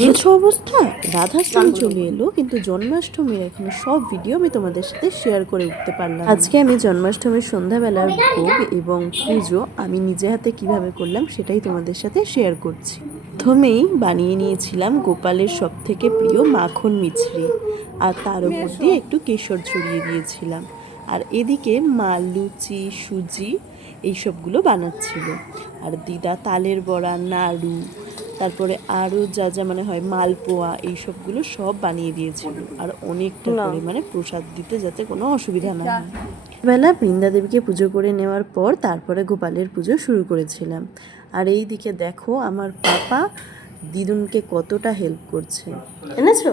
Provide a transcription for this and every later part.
কিছু অবস্থা? রাধাষ্টমী চলে এলো কিন্তু জন্মাষ্টমীর এখনও সব ভিডিও আমি তোমাদের সাথে শেয়ার করে উঠতে পারলাম আজকে আমি জন্মাষ্টমীর সন্ধ্যাবেলার ভোগ এবং পুজো আমি নিজে হাতে কীভাবে করলাম সেটাই তোমাদের সাথে শেয়ার করছি। প্রথমেই বানিয়ে নিয়েছিলাম গোপালের সব থেকে প্রিয় মাখন মিছরি আর তার উপর দিয়ে একটু কেশর ছড়িয়ে দিয়েছিলাম। আর এদিকে মা লুচি সুজি এইসবগুলো বানাচ্ছিল। আর দিদা তালের বড়া নাড়ু তারপরে আরও যা যা মানে হয় মালপোয়া এইসবগুলো সব বানিয়ে দিয়েছিল। আর অনেকটা করে মানে প্রসাদ দিতে যাতে কোনো অসুবিধা না হয়। বেলা বৃন্দা দেবীকে পুজো করে নেওয়ার পর তারপরে গোপালের পুজো শুরু করেছিলাম। আর এই দিকে দেখো আমার পাপা দিদুনকে কতটা হেল্প করছে। এনেছো?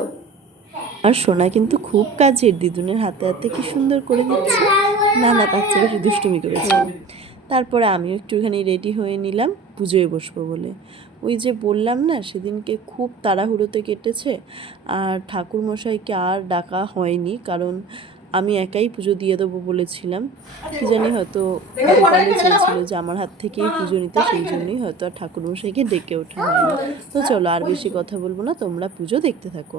আর সোনা কিন্তু খুব কাজের দিদুনের হাতে হাতে কি সুন্দর করে দিচ্ছে। না না তার চেয়ে দুষ্টুমি করেছে। তারপরে আমিও একটুখানি রেডি হয়ে নিলাম, পুজোয় বসবো বলে। ওই যে বললাম না, সেদিনকে খুব তাড়াহুড়োতে কেটেছে, আর ঠাকুর মশাইকে আর ডাকা হয়নি, কারণ আমি একাই পুজো দিয়ে দেবো বলেছিলাম। কি জানি হয়তো গোপালে চেয়েছিল যে আমার হাত থেকেই পুজো নিতে, সেই জন্যই হয়তো আর ঠাকুর মশাইকে ডেকে ওঠা হয়নি। তো চলো আর বেশি কথা বলব না, তোমরা পুজো দেখতে থাকো।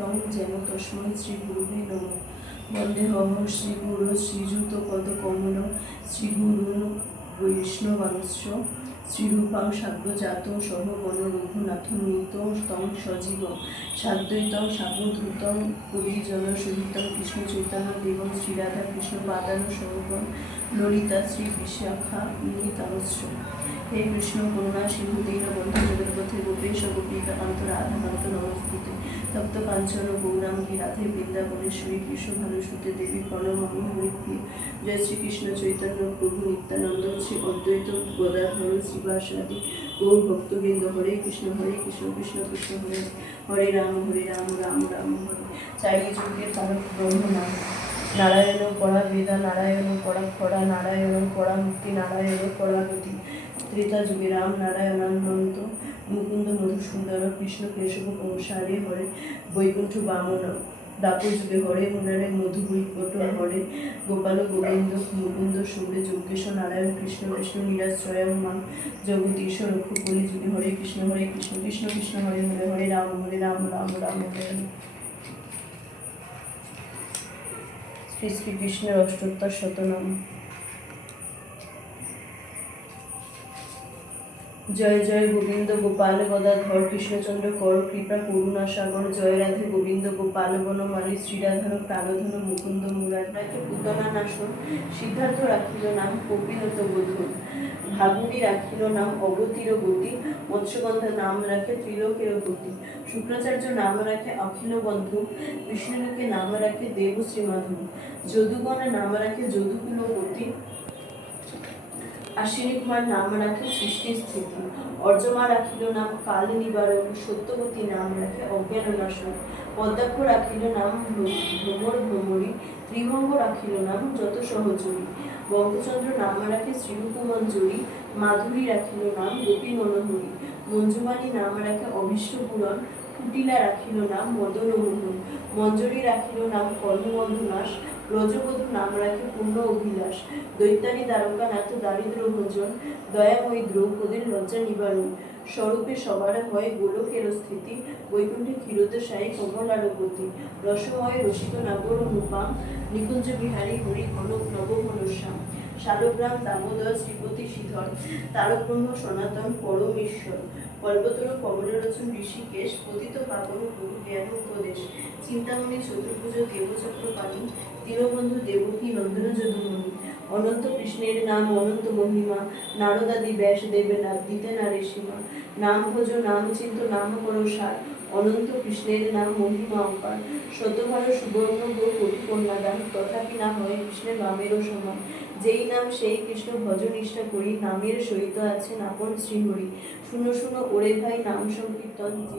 মিলিতং যেন তস্মৈ শ্রী গুরু নম। শ্রী গুরু শ্রীযুত পদ কমল শ্রী গুরু বৈষ্ণবাংশ শ্রীরূপাং সাব্যজাত সহ গণ রঘুনাথ মৃত তং সজীব। সাদ্বৈতং সাবধূতং পরিজন সহিতং কৃষ্ণ চৈতন্য দেবং শ্রীরাধা কৃষ্ণ পাদান সহগণ ললিতা শ্রী বিশাখা মিলিতাংশ হে কৃষ্ণ করুণা, সিন্ধু দীনবন্ধু জগৎপথে গোপেশ গোপিকা কান্ত রাধা কান্ত নমস্তুতে তপ্ত কাঞ্চন গৌরাঙ্গী রাধে বৃন্দাবনেশ্বরী কৃষ্ণ ভানুসুতে দেবী প্রণমামি হরিপ্রি জয় শ্রীকৃষ্ণ চৈতন্য প্রভু নিত্যানন্দ শ্রী অদ্বৈত গদাধর শ্রীবাসাদি গৌর ভক্তবৃন্দ হরে কৃষ্ণ হরে কৃষ্ণ কৃষ্ণ কৃষ্ণ হরে হরে রাম হরে রাম রাম রাম, হরে। চারি যুগের তারক ব্রহ্ম নাম। নারায়ণ পরা বেদা, নারায়ণ পরা খরা, নারায়ণ পরা মুক্তি নারায়ণ পরা গতি। ত্রেতা যুগে রাম নারায়ণানন্ত মুকুন্দ মধুসুন্দর কৃষ্ণ, কেশব কৌশারে হরে, বৈকুণ্ঠ, বামন। যুগে হরে মুরারে মধু পটল হরে, গোপাল, গোবিন্দ, মুকুন্দ, সৌরে যজ্ঞেশ নারায়ণ, কৃষ্ণ কৃষ্ণ নিরাজ মা জগদীশ রক্ষ কলি যুগে হরে কৃষ্ণ হরে কৃষ্ণ কৃষ্ণ কৃষ্ণ, হরে হরে হরে রাম হরে রাম রাম রাম, হরে শ্রী শ্রীকৃষ্ণের অষ্টোত্তর শতনাম। জয় জয় গোবিন্দ গোপাল গদাধর কৃষ্ণচন্দ্র কর, কৃপা করুণা সাগর জয় রাধে গোবিন্দ গোপাল বনমালী শ্রীরাধন প্রাণধন মুকুন্দ মুরারনাকে পুতনা নাশন, সিদ্ধার্থ রাখিল নাম কপিলত বধূর ভাগুনি রাখিল নাম, অবতীর গতি, মৎস্যগন্ধা নাম রাখে ত্রিলোকের গতি। শুক্রাচার্য নাম রাখে অখিল বন্ধু, বিষ্ণুলোকে নাম রাখে দেব শ্রীমাধু। যদুগণ নাম রাখে যদুকুল গতি আশ্বিনী কুমার নাম রাখে সৃষ্টি স্থিতি। অর্জমা রাখিল নাম কাল নিবারণ, সত্যবতী নাম রাখে অজ্ঞাননাশন পদ্মাক্ষ রাখিল নাম ভ্র- ভ্রমর ভ্রমরী, ত্রিভঙ্গ রাখিল নাম যত সহচরী। বঙ্গচন্দ্র নাম রাখে শ্রীরূপমঞ্জুরি, মাধুরী রাখিল নাম গোপী মনোহরী। মঞ্জুমানী নাম রাখে অভীষ্ট পুরন কুটিলা রাখিল নাম মদন মোহন মঞ্জুরি রাখিল নাম কর্মবন্ধ নাশ রজবধূ নাম রাখে পূর্ণ অভিলাষ। দৈত্যানী দ্বারকা নাথ দারিদ্র ভোজন, দয়াময়ী দ্রৌপদীর লজ্জা নিবারণ। স্বরূপে সবার হয় গোলকের স্থিতি, বৈকুণ্ঠে ক্ষীরত সাই কমলারপতি রসময় রসিক নাগর মুপাম, নিকুঞ্জ বিহারী হরি ঘনক নবঘনশ্যাম শালগ্রাম দামোদর শ্রীপতি শ্রীধর, তারকব্রহ্ম সনাতন পরমেশ্বর। কল্পতরু কমলরচন ঋষিকেশ, পতিত পাবন প্রভু জ্ঞান উপদেশ চিন্তামণি চতুর্ভুজ দেবচক্রপাণী দীনবন্ধু দেবকী নন্দন যদুমণি অনন্ত কৃষ্ণের নাম অনন্ত মহিমা নারদাদি ব্যাস দেবে না, দিতে না রেশিমা নাম ভোজ, নাম চিন্ত, নাম করো সার, অনন্ত কৃষ্ণের নাম মহিমা অপার। শতভার সুবর্ণ গো কোটি কন্যাদান, তথাপি না হয় কৃষ্ণের নামেরও সমান। যেই নাম সেই কৃষ্ণ ভজ নিষ্ঠা করি, নামের সহিত আছে আপন শ্রীহরি। শুনো শুনো, ওরে ভাই, নাম সংকীর্তন যে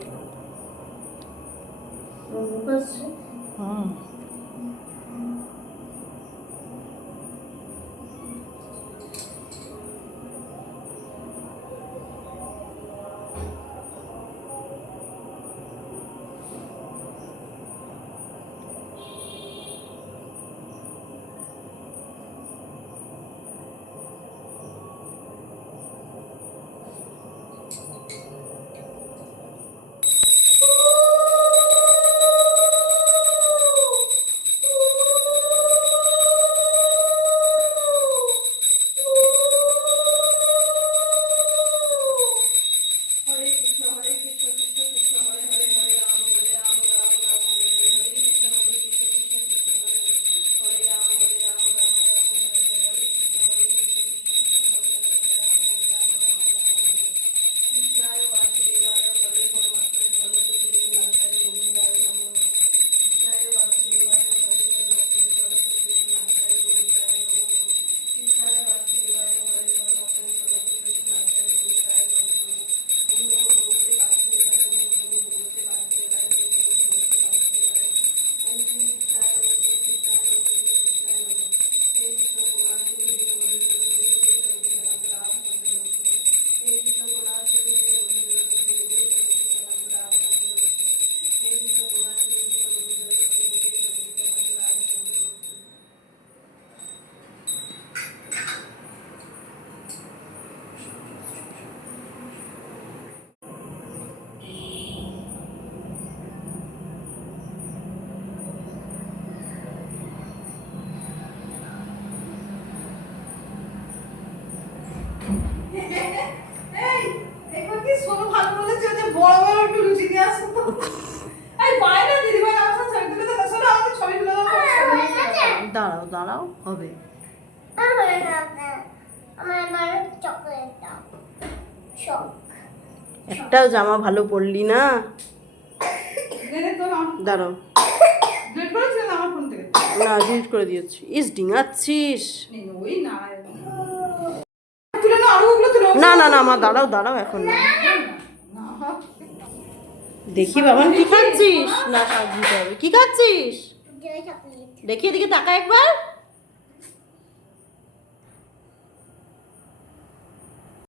দাঁড়াও দাঁড়াও, হবে। একটাও জামা ভালো পরলি না? দাঁড়াও। না ডিলিট করে দিয়েছি। ইস, ডিঙাচ্ছিস। না না না আমার দাঁড়াও দাঁড়াও এখন। না দেখি বাবা, কি খাচ্ছিস? না দিতে কি খাচ্ছিস? দেখি এদিকে তাকা একবার।